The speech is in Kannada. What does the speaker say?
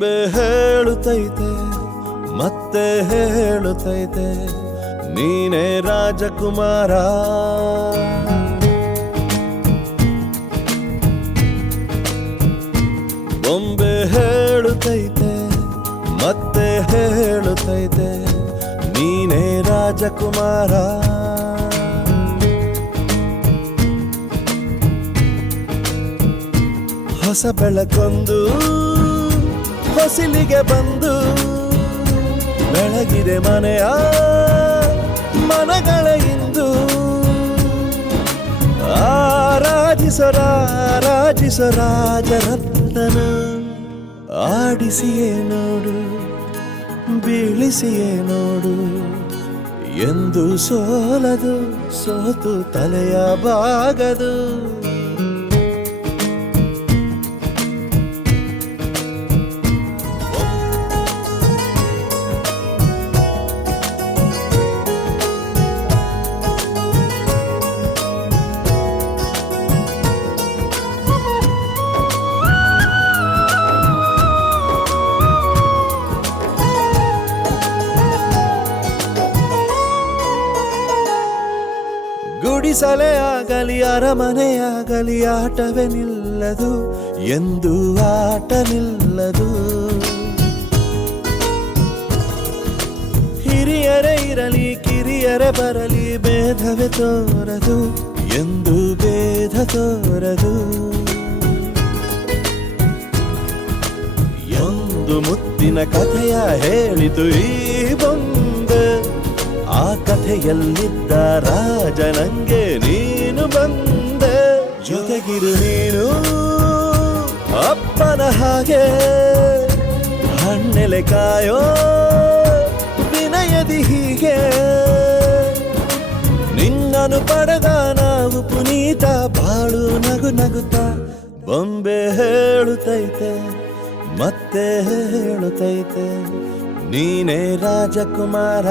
ಬೊಂಬೆ ಹೇಳುತ್ತೈತೆ ಮತ್ತೆ ಹೇಳುತ್ತೈತೆ ನೀನೇ ರಾಜಕುಮಾರ. ಬೊಂಬೆ ಹೇಳುತ್ತೈತೆ ಮತ್ತೆ ಹೇಳುತ್ತೈತೆ ನೀನೇ ರಾಜಕುಮಾರ. ಹೊಸ ಬೆಳಕೊಂದು ಹೊಸಿಲಿಗೆ ಬಂದು ಬೆಳಗಿದೆ ಮನೆಯ ಮನಗಳ ಇಂದು. ಆರಾಧಿಸೋ ರಾಜರತ್ನನ ಆಡಿಸಿಯೇ ನೋಡು ಬೀಳಿಸಿಯೇ ನೋಡು ಎಂದು ಸೋಲದು ಸೋತು ತಲೆಯ ಬಾಗದು. ಗುಡಿಸಲೇ ಆಗಲಿ ಅರಮನೆಯಾಗಲಿ ಆಟವೇ ನಿಲ್ಲದು ಎಂದು ಆಟ ನಿಲ್ಲದು. ಹಿರಿಯರೇ ಇರಲಿ ಕಿರಿಯರೇ ಬರಲಿ ಭೇದವೇ ತೋರದು ಎಂದು ಭೇದ ತೋರದು. ಒಂದು ಮುತ್ತಿನ ಕಥೆಯ ಹೇಳಿತು ಈ ಬೊಂಬೆ, ಆ ಕಥೆಯಲ್ಲಿದ್ದ ರಾಜ ನಂಗೆ ನೀನು ಬಂದೆ. ಜೊತೆಗಿರು ನೀನು ಅಪ್ಪನ ಹಾಗೆ ಹಣ್ಣೆಲೆ ಕಾಯೋ ವಿನಯದಿ ಹೀಗೆ. ನಿನ್ನನು ಪಡೆದ ನಾವು ಪುನೀತ ಬಾಳು ನಗು ನಗುತ್ತಾ. ಬೊಂಬೆ ಹೇಳುತ್ತೈತೆ ಮತ್ತೆ ಹೇಳುತ್ತೈತೆ ನೀನೇ ರಾಜಕುಮಾರ.